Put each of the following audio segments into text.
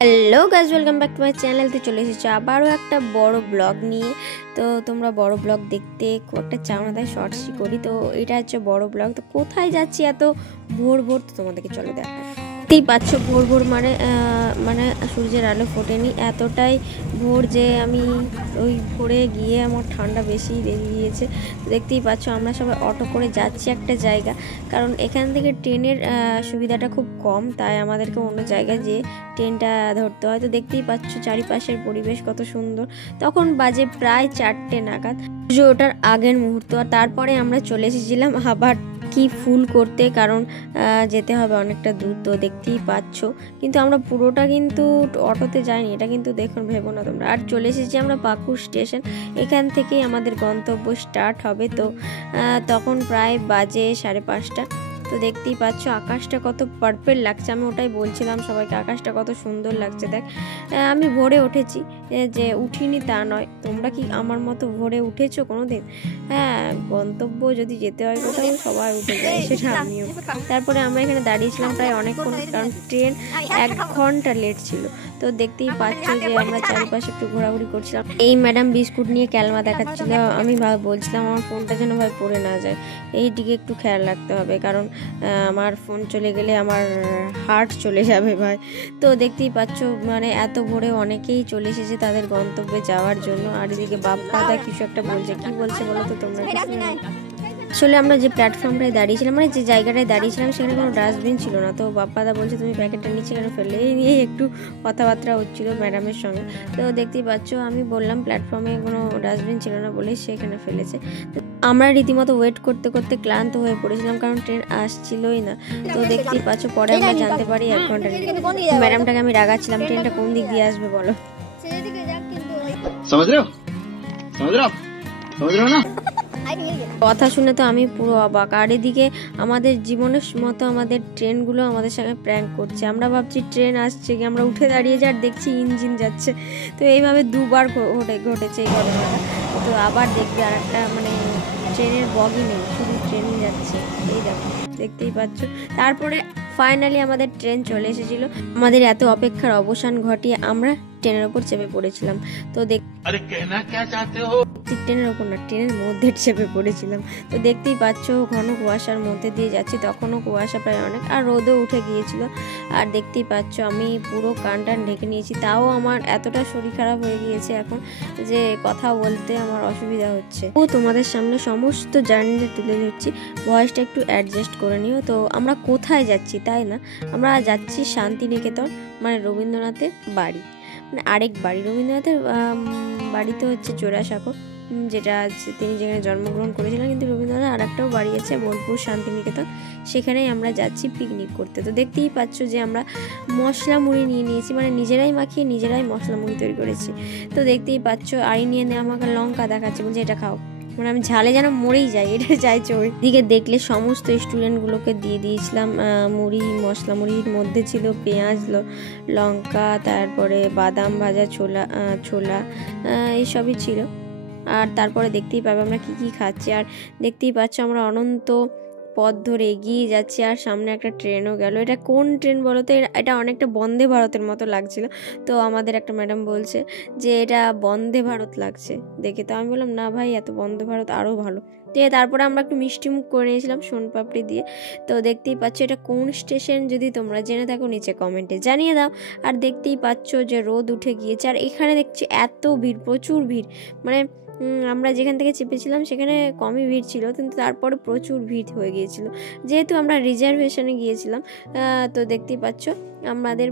Hello guys, welcome back to my channel. তো চলে এসেছি আবারও একটা বড় ব্লগ নিয়ে। তো তোমরা বড় ব্লগ দেখতে খুব একটা চাও না, তাই শর্টসই করি। তো এটা হচ্ছে বড় ব্লগ। তো কোথায় যাচ্ছি এত ভোর ভোর, তো তোমাদেরকে চলো দেখা। দেখতেই পাচ্ছ ভোর ভোর মানে সূর্যের আলো ফোটেনি, এতটাই ভোর যে আমি ওই ভোরে গিয়ে আমার ঠান্ডা বেশি লেগে গিয়েছে। দেখতেই পাচ্ছ আমরা সবাই অটো করে যাচ্ছি একটা জায়গা, কারণ এখান থেকে ট্রেনের সুবিধাটা খুব কম, তাই আমাদেরকে অন্য জায়গায় যেয়ে ট্রেনটা ধরতে হয়। তো দেখতেই পাচ্ছ চারিপাশের পরিবেশ কত সুন্দর। তখন বাজে প্রায় 4টে নাগাদ, সূর্য ওঠার আগের মুহূর্ত। আর তারপরে আমরা চলে এসেছিলাম আবার কি ফুল করতে, কারণ যেতে হবে অনেকটা দূর। তো দেখতেই পাচ্ছ, কিন্তু আমরা পুরোটা কিন্তু অটোতে যাইনি, এটা কিন্তু দেখুন, ভেবো না তোমরা। আর চলে এসেছি আমরা পাকুড় স্টেশন, এখান থেকেই আমাদের গন্তব্য স্টার্ট হবে। তো তখন প্রায় বাজে 5:30। তো দেখতেই পাচ্ছ আকাশটা কত পার্পেল লাগছে, আমি ওটাই বলছিলাম সবাইকে, আকাশটা কত সুন্দর লাগছে। দেখ, আমি ভোরে উঠেছি, যে উঠিনি তা নয়। তোমরা কি আমার মতো ভোরে উঠেছো কোনোদিন? হ্যাঁ, গন্তব্য যদি যেতে হয় কোথাও সবাই উঠে যায়, সেটা আমিও। তারপরে আমরা এখানে দাঁড়িয়েছিলাম প্রায় অনেকক্ষণ, কারণ ট্রেন 1 ঘন্টা লেট ছিল। তো দেখতেই পাচ্ছ যে আমরা চারিপাশে একটু ঘোরাঘুরি করছিলাম। এই ম্যাডাম বিস্কুট নিয়ে ক্যালমা দেখাচ্ছিল, আমি বলছিলাম আমার ফোনটা যেন ভাই পড়ে না যায়, এই দিকে একটু খেয়াল রাখতে হবে, কারণ আমার ফোন চলে গেলে আমার হার্ট চলে যাবে ভাই। তো দেখতেই পাচ্ছ মানে এত ভোরে অনেকেই চলে এসেছে তাদের গন্তব্যে যাওয়ার জন্য। আর এদিকে বাপ্পাদা কিছু একটা বলছে, কি বলছে বলো তো তোমরা? আসলে আমরা যে প্ল্যাটফর্মটায় দাঁড়িয়েছিলাম, মানে যে জায়গাটায় দাঁড়িয়েছিলাম, সেখানে কোনো ডাস্টবিন ছিল না। তো বাপ্পাদা বলছে তুমি প্যাকেটটা নিচে কেন ফেললে, এই নিয়ে একটু কথাবার্তা হচ্ছিল ম্যাডামের সঙ্গে। তো দেখতেই পাচ্ছ আমি বললাম প্ল্যাটফর্মে কোনো ডাস্টবিন ছিল না বলেই সেখানে ফেলেছে। আমরা রীতিমতো ওয়েট করতে করতে ক্লান্ত হয়ে পড়েছিলাম, কারণ ট্রেন আসছিলই না। তো দেখতেই পাচ্ছ পরে আমরা জানতে পারি 1 ঘন্টা। ম্যাডামটাকে আমি রাগাচ্ছিলাম, ট্রেনটা কোন দিক দিয়ে আসবে বলো। কথা শুনে তো আমি পুরো অবাক। আর এদিকে আমাদের জীবনের মতো আমাদের ট্রেনগুলো আমাদের সঙ্গে প্র্যাঙ্ক করছে। আমরা ভাবছি ট্রেন আসছে, কি আমরা উঠে দাঁড়িয়ে যার দেখছি ইঞ্জিন যাচ্ছে। তো এইভাবে দুবার ঘটেছে এই ঘটনাটা। তো আবার দেখবে আর একটা, মানে ট্রেনের বগি নেই, শুধু ট্রেনই যাচ্ছে, এই দেখো, দেখতেই পাচ্ছ। তারপরে ফাইনালি আমাদের ট্রেন চলে এসেছিল। আমাদের এত অপেক্ষার অবসান ঘটিয়ে আমরা ট্রেনের ওপর চেপে পড়েছিলাম। তো ট্রেনের ওপর না, ট্রেনের মধ্যে চেপে পড়েছিলাম। তো দেখতেই পাচ্ছ ঘন কুয়াশার মধ্যে দিয়ে যাচ্ছি, তখনও কুয়াশা প্রায় অনেক, আর রোদও উঠে গিয়েছিল। আর দেখতেই পাচ্ছ আমি পুরো কান টান ঢেকে নিয়েছি, তাও আমার এতটা শরীর খারাপ হয়ে গিয়েছে এখন যে কথা বলতে আমার অসুবিধা হচ্ছে। ও তোমাদের সামনে সমস্ত জার্নিটা তুলে ধরছি, ভয়েসটা একটু অ্যাডজাস্ট করে নিও। তো আমরা কোথায় যাচ্ছি তাই না, আমরা যাচ্ছি শান্তিনিকেতন, মানে রবীন্দ্রনাথের বাড়ি, মানে আরেক বাড়ি। রবীন্দ্রনাথের বাড়িতে হচ্ছে জোড়াসাঁকো, যেটা তিনি যেখানে জন্মগ্রহণ করেছিলেন, কিন্তু রবীন্দ্রনাথ আর একটাও বাড়ি আছে বোলপুর শান্তিনিকেতন, সেখানেই আমরা যাচ্ছি পিকনিক করতে। তো দেখতেই পাচ্ছ যে আমরা মশলা মুড়ি নিয়ে নিয়েছি, মানে নিজেরাই মাখিয়ে নিজেরাই মশলা মুড়ি তৈরি করেছি। তো দেখতেই পাচ্ছ আড়ি নিয়ে আমাকে লঙ্কা দেখাচ্ছে, বলছে এটা খাও, মানে আমি ঝালে যেন মরেই যাই, এটা চাইছে। ওই দিকে দেখলে সমস্ত স্টুডেন্টগুলোকে দিয়ে দিয়েছিলাম মুড়ি, মশলা মুড়ির মধ্যে ছিল পেঁয়াজ, লঙ্কা, তারপরে বাদাম ভাজা, ছোলা এইসবই ছিল। আর তারপরে দেখতেই পাবে আমরা কি কি খাচ্ছি। আর দেখতেই পাচ্ছ আমরা অনন্ত পথ ধরে এগিয়ে যাচ্ছি, আর সামনে একটা ট্রেনও গেল। এটা কোন ট্রেন বলো তো? এটা অনেকটা বন্দে ভারতের মতো লাগছিল। তো আমাদের একটা ম্যাডাম বলছে যে এটা বন্দে ভারত লাগছে দেখে। তো আমি বললাম না ভাই, এত বন্দে ভারত আরও ভালো। তারপরে আমরা একটু মিষ্টি মুখ করে নিয়েছিলাম সোনপাপড়ি দিয়ে। তো দেখতেই পাচ্ছ এটা কোন স্টেশন, যদি তোমরা জেনে থাকো নিচে কমেন্টে জানিয়ে দাও। আর দেখতেই পাচ্ছ যে রোদ উঠে গিয়েছে, আর এখানে দেখছি এত ভিড়, প্রচুর ভিড়। মানে আমরা যেখান থেকে চেপেছিলাম সেখানে কমই ভিড় ছিল, কিন্তু তারপরে প্রচুর ভিড় হয়ে গিয়েছিল, যেহেতু আমরা রিজার্ভেশনে গিয়েছিলাম। তো দেখতেই পাচ্ছ আমাদের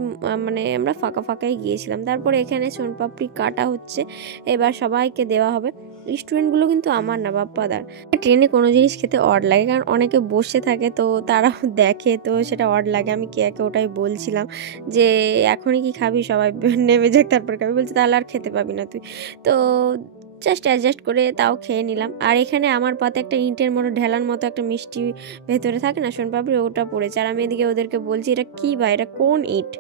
মানে আমরা ফাঁকাই গিয়েছিলাম। তারপরে এখানে সোনপাপড়ি কাটা হচ্ছে, এবার সবাইকে দেওয়া হবে। স্টুডেন্টগুলো কিন্তু আমার না, বাপ্পাদার। ট্রেনে কোনো জিনিস খেতে অড লাগে, কারণ অনেকে বসে থাকে তো তারাও দেখে, তো সেটা অড লাগে। আমি একে ওটাই বলছিলাম যে এখনই কি খাবি, সবাই নেমে যাক তারপর খাবি, বলছে তাহলে আর খেতে পাবি না তুই। তো জাস্ট অ্যাডজাস্ট করে তাও খেয়ে নিলাম। আর এখানে আমার পাতে একটা ইঁটের মতো ঢেলার মতো একটা মিষ্টি ভেতরে থাকে না সোনপাপড়ি, ওটা পড়েছে। আর আমি এদিকে ওদেরকে বলছি এটা কী বা এটা কোন ইট।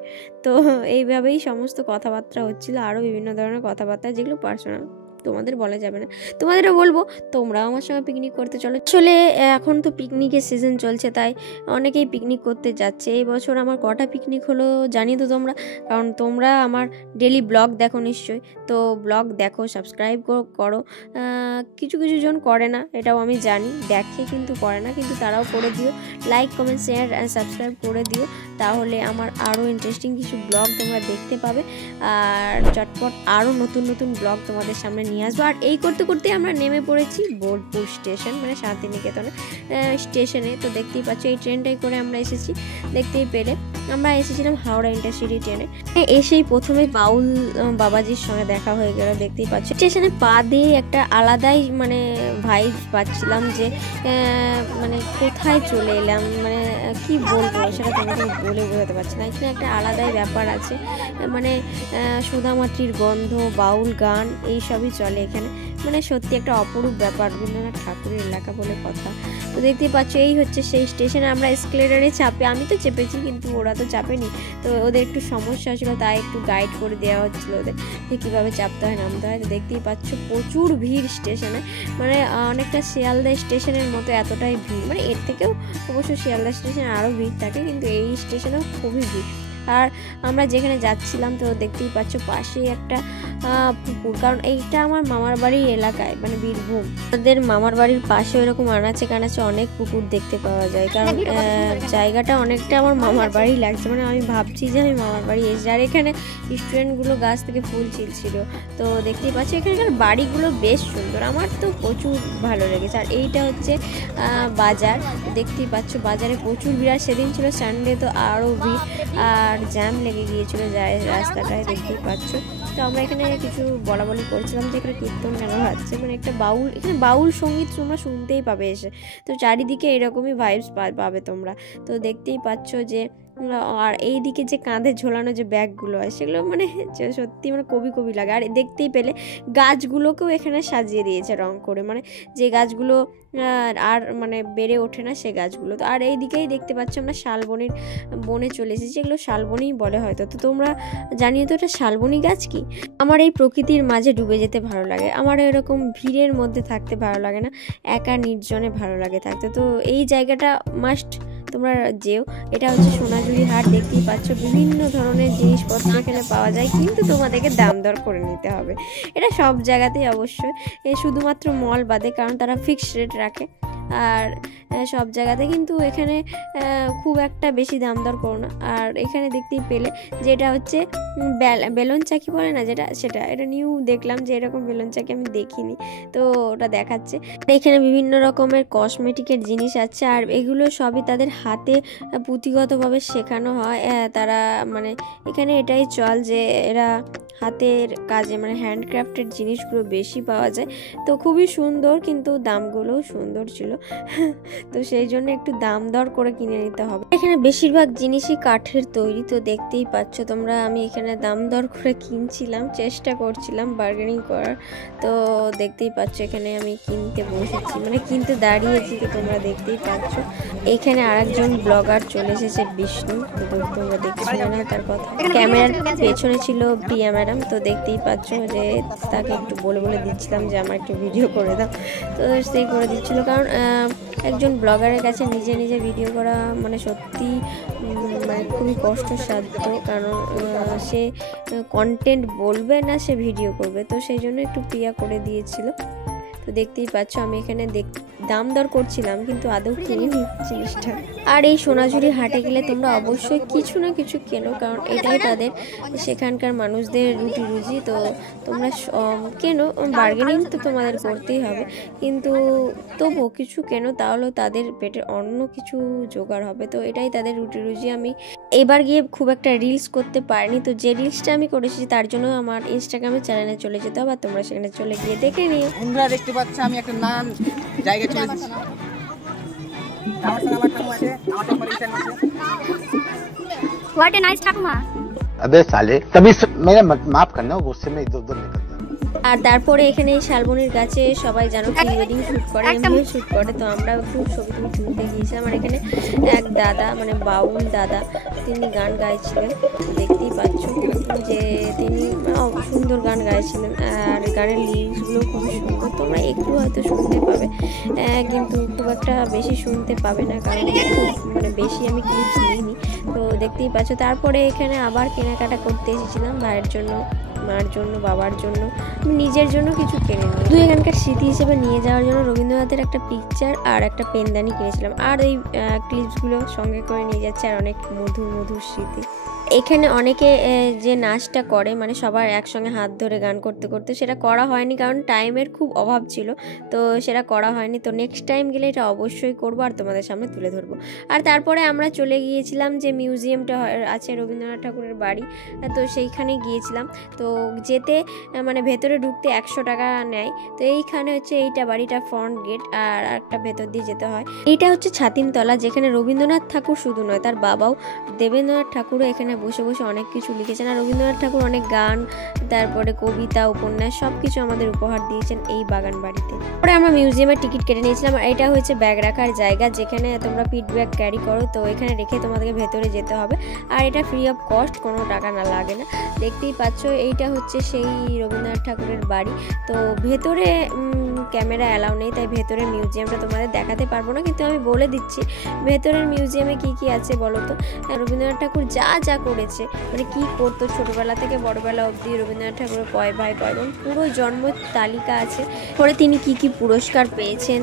তো এইভাবেই সমস্ত কথাবার্তা হচ্ছিলো, আরও বিভিন্ন ধরনের কথাবার্তা যেগুলো পার্সোনাল। তোমাদের বলা যাবে না, তোমাদেরও বলবো তোমরাও আমার সঙ্গে পিকনিক করতে চলো। আসলে এখন তো পিকনিকের সিজন চলছে, তাই অনেকেই পিকনিক করতে যাচ্ছে। এই বছর আমার কটা পিকনিক হলো জানি তো তোমরা, কারণ তোমরা আমার ডেলি ব্লগ দেখো নিশ্চয়ই, তো ব্লগ দেখো, সাবস্ক্রাইব করো। কিছু কিছু জন করে না, এটাও আমি জানি, দেখে কিন্তু করে না, কিন্তু তারাও করে দিও, লাইক কমেন্ট শেয়ার সাবস্ক্রাইব করে দিও, তাহলে আমার আরও ইন্টারেস্টিং কিছু ব্লগ তোমরা দেখতে পাবে। আর চটপট আরও নতুন নতুন ব্লগ তোমাদের সামনে নিয়ে আসবো। আর এই করতে করতে আমরা নেমে পড়েছি বোলপুর স্টেশন, মানে শান্তিনিকেতনে স্টেশনে। তো দেখতেই পাচ্ছ এই ট্রেনটাই করে আমরা এসেছি। দেখতেই পেলে আমরা এসেছিলাম হাওড়া ইন্টারসিটি ট্রেনে। এসেই প্রথমে বাউল বাবাজির সঙ্গে দেখা হয়ে গেল। দেখতেই পাচ্ছ স্টেশনে পা দিয়ে একটা আলাদাই মানে ভাইব পাচ্ছিলাম, যে মানে কোথায় চলে এলাম, মানে কি বলবো সেটা তোমাকে বলে বোঝাতে পারছি না। এখানে একটা আলাদাই ব্যাপার আছে, মানে সুধামাতৃর গন্ধ, বাউল গান এইসবই চলে এখানে, মানে সত্যি একটা অপরূপ ব্যাপার, রবীন্দ্রনাথ ঠাকুরের এলাকা বলে কথা। তো দেখতেই পাচ্ছ এই হচ্ছে সেই স্টেশনে। আমরা এসকেলেটারে চাপে, আমি তো চেপেছি কিন্তু ওরা তো চাপেনি, তো ওদের একটু সমস্যা ছিল, তাই একটু গাইড করে দেওয়া হচ্ছিলো ওদের যে কীভাবে চাপতে হয় নামতে হয়। তো দেখতেই পাচ্ছ প্রচুর ভিড় স্টেশনে, মানে অনেকটা শিয়ালদা স্টেশনের মতো এতটাই ভিড়, মানে এর থেকেও অবশ্য শিয়ালদা স্টেশনে আরও ভিড় থাকে, কিন্তু এই স্টেশনেও খুবই ভিড়। আর আমরা যেখানে যাচ্ছিলাম তো দেখতেই পাচ্ছ পাশেই একটা পুকুর, কারণ এইটা আমার মামার বাড়ির এলাকায়, মানে বীরভূম, আমাদের মামার বাড়ির পাশে এরকম আনাচে কানাচে অনেক পুকুর দেখতে পাওয়া যায়, কারণ জায়গাটা অনেকটা আমার মামার বাড়ি লাগছে, মানে আমি ভাবছি যে আমি মামার বাড়ি এসেছি। আর এখানে স্টুডেন্টগুলো গাছ থেকে ফুল ছিলছিল, তো দেখতেই পাচ্ছি এখানকার বাড়িগুলো বেশ সুন্দর, আমার তো প্রচুর ভালো লেগেছে। আর এইটা হচ্ছে বাজার, দেখতেই পাচ্ছ বাজারে প্রচুর ভিড়, আর সেদিন ছিল সানডে, তো আরও ভিড় আর জ্যাম লেগে গিয়েছিল যায় রাস্তাটায়, দেখতেই পাচ্ছ। তো আমরা এখানে কিছু বলাবলি করছিলাম যে এখানে কীর্তন কেন হচ্ছে, মানে একটা বাউল, এখানে বাউল সঙ্গীত তোমরা শুনতেই পাবে এসে, তো চারিদিকে এরকমই ভাইবস পাবে তোমরা। তো দেখতেই পাচ্ছ যে আর এই দিকে যে কাঁধে ঝোলানো যে ব্যাগগুলো হয় সেগুলো মানে সত্যি মানে কবি কবি লাগে। আর দেখতেই পেলে গাছগুলোকেও এখানে সাজিয়ে দিয়েছে রং করে, মানে যে গাছগুলো আর মানে বেড়ে ওঠে না সে গাছগুলো। তো আর এই দিকেই দেখতে পাচ্ছ আমরা শালবনির বনে চলে এসেছি, এগুলো শালবনিই বলে হয়তো। তো তোমরা জানিও তো এটা শালবনি গাছ কি। আমার এই প্রকৃতির মাঝে ডুবে যেতে ভালো লাগে, আমার এরকম ভিড়ের মধ্যে থাকতে ভালো লাগে না, একা নির্জনে ভালো লাগে থাকতে। তো এই জায়গাটা মাস্ট তোমরা যেও। এটা হচ্ছে সোনাঝুরি হাট, দেখতেই পাচ্ছ বিভিন্ন ধরনের জিনিসপত্র এখানে পাওয়া যায়, কিন্তু তোমাদেরকে দাম দর করে নিতে হবে। এটা সব জায়গাতেই অবশ্যই, শুধুমাত্র মল বাদে, কারণ তারা ফিক্সড রেট রাখে। আর সব জায়গাতে কিন্তু এখানে খুব একটা বেশি দাম দর করো না। আর এখানে দেখতেই পেলে যেটা হচ্ছে বেলুন চাকি বলে না যেটা, সেটা এটা নিউ দেখলাম, যে এরকম বেলুন চাকি আমি দেখিনি, তো ওটা দেখাচ্ছে। এখানে বিভিন্ন রকমের কসমেটিকের জিনিস আছে, আর এগুলো সবই তাদের হাতে পুঁথিগতভাবে শেখানো হয়। তারা মানে এখানে এটাই চল যে এরা হাতের কাজে মানে হ্যান্ডক্রাফটের জিনিসগুলো বেশি পাওয়া যায়, তো খুবই সুন্দর, কিন্তু দামগুলোও সুন্দর ছিল, তো সেই জন্য একটু দাম দর করে কিনে নিতে হবে। এখানে বেশিরভাগ জিনিসই কাঠের তৈরি, তো দেখতেই পাচ্ছ তোমরা, আমি এখানে দাম দর করে কিনছিলাম, চেষ্টা করছিলাম বার্গেনিং করার। তো দেখতেই পাচ্ছ এখানে আমি কিনতে বসেছি, মানে কিনতে দাঁড়িয়েছি, তো তোমরা দেখতেই পাচ্ছ। এখানে আরেকজন ব্লগার চলে এসেছে, বিষ্ণু, তো তোমরা দেখতে না তার কথা। ক্যামেরার পেছনে ছিল প্রিয়া ম্যাডাম, তো দেখতেই পাচ্ছ যে তাকে একটু বলে দিচ্ছিলাম যে আমার একটু ভিডিও করে দাও, তো সেই করে দিচ্ছিল। কারণ একজন ব্লগারের কাছে নিজে নিজে ভিডিও করা মানে সত্যি মানে খুবই কষ্টসাধ্য, কারণ সে কন্টেন্ট বলবে না, সে ভিডিও করবে, তো সেই জন্য একটু প্রিয়া করে দিয়েছিল। তো দেখতেই পাচ্ছ আমি এখানে দাম দর করছিলাম, কিন্তু আদৌ কিনিনি জিনিসটা। আর এই সোনাঝুরি হাটে গেলে তোমরা অবশ্যই কিছু না কিছু কেনো, কারণ এটাই তাদের সেখানকার মানুষদের রুটি রুজি। তো তোমরা কেনো, বার্গেনিং তো তোমাদের করতেই হবে, কিন্তু তবুও কিছু কেনো, তাহলেও তাদের পেটের অন্য কিছু জোগাড় হবে, তো এটাই তাদের রুটি রুজি। আমি এবার গিয়ে খুব একটা রিলস করতে পারিনি, তো যে রিলসটা আমি করেছি তার জন্য আমার ইনস্টাগ্রামে চ্যানেলে চলে যেতে হবে, তোমরা সেখানে চলে গিয়ে দেখে নিও। তোমরা দেখতে পাচ্ছ আমি একটা নাম জায়গায় চলে এসেছি। What a nice ঠাকুমা। अबे साले तभी मेरा माफ करना, गुस्से में इधर उधर निकल जाता। আর তারপরে এখানে শালবনির গাছে সবাই জানো প্রি ওয়েডিং শ্যুট করে, এমনিও শ্যুট করে, তো আমরা একটু ছবি তুলতে গিয়েছিলাম। আর এখানে এক দাদা মানে বাউল দাদা, তিনি গান গাইছিলেন, দেখতেই পাচ্ছ যে তিনি সুন্দর গান গাইছিলেন, আর গানের লিরিক্সগুলো খুব সুন্দর, তোমরা একটু হয়তো শুনতে পাবে, কিন্তু খুব একটা বেশি শুনতে পাবে না, কারণ মানে বেশি আমি ক্লিপস নিইনি। তো দেখতেই পাচ্ছ। তারপরে এখানে আবার কেনাকাটা করতে এসেছিলাম ভাইয়ের জন্য, মার জন্য, বাবার জন্য, নিজের জন্য কিছু কিনে নিই। শুধু এখানকার স্মৃতি হিসেবে নিয়ে যাওয়ার জন্য রবীন্দ্রনাথের একটা পিকচার আর একটা পেনদানি কিনেছিলাম, আর এই ক্লিপসগুলো সঙ্গে করে নিয়ে যাচ্ছে, আর অনেক মধুর মধুর স্মৃতি। এখানে অনেকে যে নাচটা করে, মানে সবার একসঙ্গে হাত ধরে গান করতে করতে, সেটা করা হয়নি কারণ টাইমের খুব অভাব ছিল, তো সেটা করা হয়নি। তো নেক্সট টাইম গেলে এটা অবশ্যই করবো আর তোমাদের সামনে তুলে ধরবো। আর তারপরে আমরা চলে গিয়েছিলাম যে মিউজিয়ামটা আছে রবীন্দ্রনাথ ঠাকুরের বাড়ি, তো সেইখানে গিয়েছিলাম। তো যেতে মানে ভেতরে ঢুকতে 100 টাকা নেয়। তো এইখানে হচ্ছে এইটা বাড়িটা ফ্রন্ট গেট, আর একটা ভেতর দিয়ে যেতে হয়। এইটা হচ্ছে ছাতিমতলা, যেখানে রবীন্দ্রনাথ ঠাকুর শুধু নয়, তার বাবাও দেবেন্দ্রনাথ ঠাকুরও এখানে বসে বসে অনেক কিছু লিখেছেন। আর রবীন্দ্রনাথ ঠাকুর অনেক গান, তারপরে কবিতা, উপন্যাস সব কিছু আমাদের উপহার দিয়েছেন এই বাগান বাড়িতে। পরে আমরা মিউজিয়ামের টিকিট কেটে নিয়েছিলাম। আর এটা হচ্ছে ব্যাগ রাখার জায়গা, যেখানে তোমরা পিট ব্যাগ ক্যারি করো, তো এখানে রেখে তোমাদেরকে ভেতরে যেতে হবে। আর এটা ফ্রি অফ কস্ট, কোনো টাকা না লাগে না। দেখতেই পাচ্ছ এইটা হচ্ছে সেই রবীন্দ্রনাথ ঠাকুরের বাড়ি। তো ভেতরে ক্যামেরা অ্যালাউ নেই, তাই ভেতরের মিউজিয়ামটা তোমাদের দেখাতে পারবো না, কিন্তু আমি বলে দিচ্ছি ভেতরের মিউজিয়ামে কি কি আছে বলো তো। রবীন্দ্রনাথ ঠাকুর যা যা করেছে, মানে কি করতো ছোটবেলা থেকে বড়বেলা অবধি, রবীন্দ্রনাথ ঠাকুরের কয় ভাই কয় বোন, পুরো জন্ম তালিকা আছে। পরে তিনি কি কি পুরস্কার পেয়েছেন,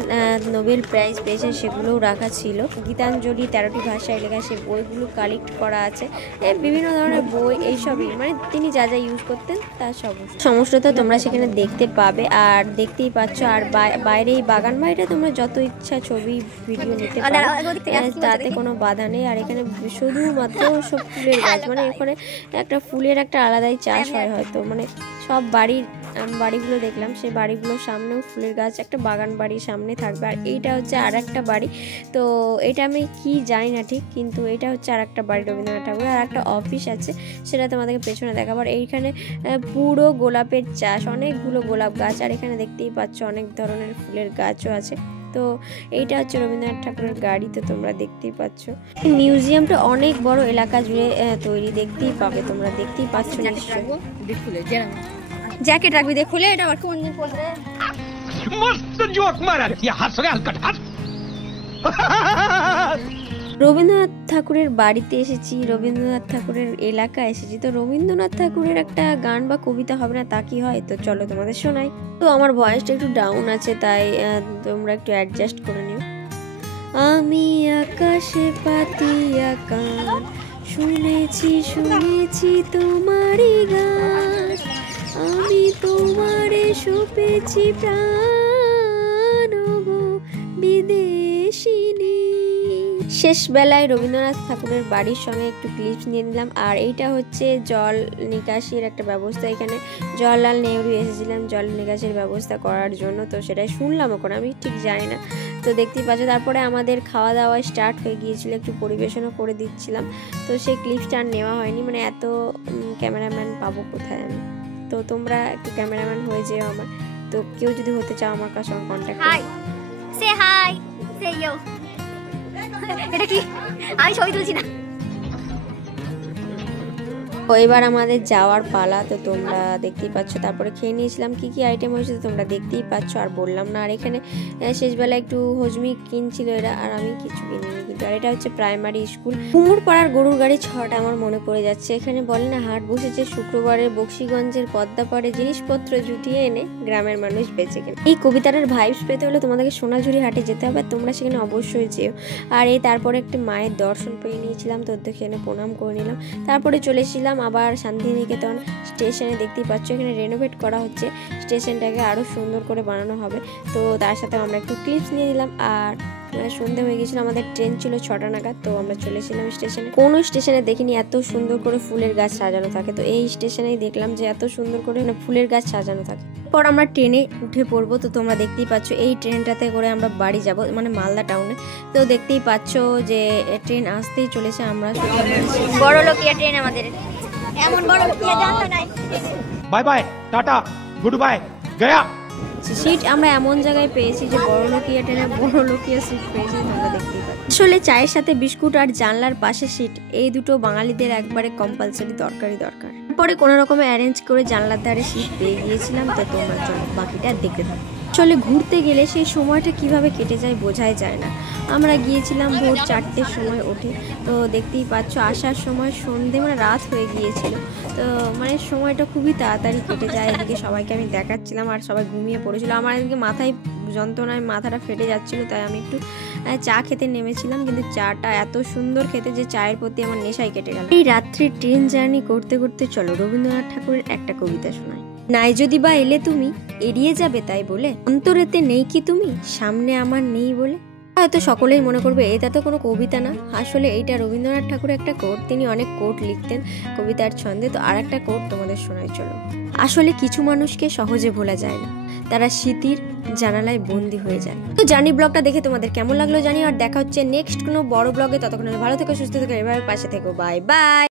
নোবেল প্রাইজ পেয়েছেন, সেগুলোও রাখা ছিল। গীতাঞ্জলি 13টি ভাষায় লেখা সেই বইগুলো কালেক্ট করা আছে, বিভিন্ন ধরনের বই, এইসবই মানে তিনি যা যা ইউজ করতেন তার সমস্তটা তোমরা সেখানে দেখতে পাবে। আর দেখতেই পাচ্ছ। আর বাইরে এই বাগান বাড়িটা তোমরা যত ইচ্ছা ছবি ভিডিও নিতে পারো, তাতে কোনো বাধা নেই। আর এখানে শুধুমাত্র সব ফুলের গাছ, মানে এখানে একটা ফুলের একটা আলাদাই চাষ হয় হয়তো, মানে সব বাড়িগুলো দেখলাম, সেই বাড়িগুলোর সামনেও ফুলের গাছ, একটা বাগান বাড়ির সামনে থাকবে। আর এইটা হচ্ছে আর একটা বাড়ি, তো এটা আমি কি জানি না ঠিক, কিন্তু এটা হচ্ছে আর একটা বাড়ি রবীন্দ্রনাথ ঠাকুর। আর একটা অফিস আছে, সেটা তোমাদেরকে পেছনে দেখাবো। আর এইখানে পুরো গোলাপের চাষ, অনেকগুলো গোলাপ গাছ, আর এখানে দেখতেই পাচ্ছ অনেক ধরনের ফুলের গাছও আছে। তো এইটা হচ্ছে রবীন্দ্রনাথ ঠাকুরের গাড়ি, তো তোমরা দেখতেই পাচ্ছ। মিউজিয়ামটা অনেক বড় এলাকা জুড়ে তৈরি, দেখতেই পাবে তোমরা, দেখতেই পাচ্ছ নিশ্চয়ই। জ্যাকেট রাখবি, দেখ খুলে, এটা আমার কোন দিন পড়বে। मस्त जोक मारा ये हंस रहे हलकट हंस রবীন্দ্রনাথ ঠাকুরের বাড়িতে এসেছি, রবীন্দ্রনাথ ঠাকুরের এলাকায় এসেছি, তো রবীন্দ্রনাথ ঠাকুরের একটা গান বা কবিতা হবে না তা কি হয়? তো চলো তোমাদের শোনাই। তো আমার ভয়েসটা একটু ডাউন আছে, তাই তোমরা একটু অ্যাডজাস্ট করে নিও। আমি আকাশে পাতিয়া কান, শুনেছি শুনেছি তোমারই গান, আমি তোমারে সপেছি প্রাণ গো বিদেশিনী। শেষ বেলায় রবীন্দ্রনাথ ঠাকুরের বাড়ির সঙ্গে একটু ক্লিপস নিয়ে নিলাম। আর এইটা হচ্ছে জল নিকাশির একটা ব্যবস্থা, এখানে জওহরলাল নেহরু এসেছিলেন জল নিকাশির ব্যবস্থা করার জন্য, তো সেটাই শুনলাম এখন, আমি ঠিক জানি না। তো দেখতেই পাচ্ছ। তারপরে আমাদের খাওয়া দাওয়া স্টার্ট হয়ে গিয়েছিল, একটু পরিবেশনও করে দিচ্ছিলাম, তো সেই ক্লিপসটা আর নেওয়া হয়নি, মানে এত ক্যামেরাম্যান পাবো কোথায় আমি। তো তোমরা একটু ক্যামেরাম্যান হয়ে যেও আমার, তো কেউ যদি হতে চাও আমার কাছে কন্ট্যাক্ট হাই সে হাই সে ইউ। এটা কি আমি ছবি তুলছি না। তো এবার আমাদের যাওয়ার পালা, তো তোমরা দেখতেই পাচ্ছ। তারপরে খেয়ে নিয়েছিলাম, কি কি আইটেম হয়েছে তো তোমরা দেখতেই পাচ্ছ, আর বললাম না। আর এখানে শেষবেলা একটু হজমি কিনছিল এরা, আর আমি কিছু কিনিনি কিন্তু। আর এটা হচ্ছে প্রাইমারি স্কুল। কুমোরপাড়ার গরুর গাড়ি ছটা আমার মনে পড়ে যাচ্ছে। এখানে বলে না হাট বসেছে শুক্রবারে, বক্সিগঞ্জের পদ্মাপাড়ে জিনিসপত্র জুটিয়ে এনে গ্রামের মানুষ বেঁচে কেনে। এই কবিতাটার ভাইবস পেতে হলে তোমাদেরকে সোনাঝুরি হাটে যেতে হবে, তোমরা সেখানে অবশ্যই যেও। আর এই তারপরে একটি মায়ের দর্শন পেয়ে নিয়েছিলাম, তো সেখানে প্রণাম করে নিলাম। তারপরে চলেছিলাম আবার শান্তিনিকেতন স্টেশনে। দেখতেই পাচ্ছ এখানে রেনোভেট করা হচ্ছে, স্টেশনটাকে আরও সুন্দর করে বানানো হবে, তো তার সাথে আমরা একটু ক্লিপস নিয়ে নিলাম। আর সন্ধ্যা হয়ে গেছিলো, আমাদের ট্রেন ছিল 6টা নাগাদ, তো আমরা চলেছিলাম স্টেশনে। কোনো স্টেশনে দেখিনি এত সুন্দর করে ফুলের গাছ সাজানো থাকে, তো এই স্টেশনেই দেখলাম যে এত সুন্দর করে ফুলের গাছ সাজানো থাকে। পর আমরা ট্রেনে উঠে পড়বো, তো তোমরা দেখতেই পাচ্ছ এই ট্রেনটাতে করে আমরা বাড়ি যাব, মানে মালদা টাউনে। তো দেখতেই পাচ্ছ যে ট্রেন আসতেই চলেছে, আমরা বড় লোকিয়া ট্রেন আমাদের, এমন বড় লোকিয়া জানতো না। Bye bye tata goodbye गया। সিট আমরা এমন জায়গায় পেয়েছি যে বড় লোকিয়া ট্রেনে বড় লোকিয়া সিট পেয়েছি, তোমরা দেখতেই পাচ্ছ। আসলে চায়ের সাথে বিস্কুট আর জানলার পাশে সিট, এই দুটো বাঙালিদের একবারে কম্পালসারি দরকার। তারপরে কোনো রকমে অ্যারেঞ্জ করে জানলার ধারে সিট পেয়ে গিয়েছিলাম। তো তোমরা চলো বাকিটা দেখতে থাকো। আসলে ঘুরতে গেলে সেই সময়টা কিভাবে কেটে যায় বোঝাই যায় না। আমরা গিয়েছিলাম ভোর 4টের সময় উঠে, তো দেখতেই পাচ্ছ আসার সময় সন্ধে মানে রাত হয়ে গিয়েছিল। তো মানে সময়টা খুবই তাড়াতাড়ি কেটে যায়। এদিকে সবাইকে আমি দেখাচ্ছিলাম আর সবাই ঘুমিয়ে পড়েছিল। আমার এদিকে মাথায় যন্ত্রণায় মাথাটা ফেটে যাচ্ছিলো, তাই আমি একটু চা খেতে নেমেছিলাম, কিন্তু চাটা এত সুন্দর খেতে যে চায়ের প্রতি আমার নেশাই কেটে গেল। এই রাত্রি ট্রেন জার্নি করতে করতে চলো রবীন্দ্রনাথ ঠাকুরের একটা কবিতা শোনাই। নাই যদি বা এলে তুমি এড়িয়ে যাবে তাই বলে, অন্তরেতে নেই কি তুমি সামনে আমার নেই বলে। হয়তো সকলেই মনে করবে এটা তো কোনো কবিতা না, আসলে এইটা রবীন্দ্রনাথ ঠাকুরের একটা কোট। তিনি অনেক কোট লিখতেন কবিতার ছন্দে। তো আর একটা কোট তোমাদের শোনাই চলো। আসলে কিছু মানুষকে সহজে ভোলা যায় না, তারা স্মৃতির জানালায় বন্দি হয়ে যায়। তো জার্নি ব্লগটা দেখে তোমাদের কেমন লাগলো জানি, আর দেখা হচ্ছে নেক্সট কোনো বড় ব্লগে। ততক্ষণ ভালো থেকো, সুস্থ থেকো, এভাবে পাশে থেকো। Bye bye.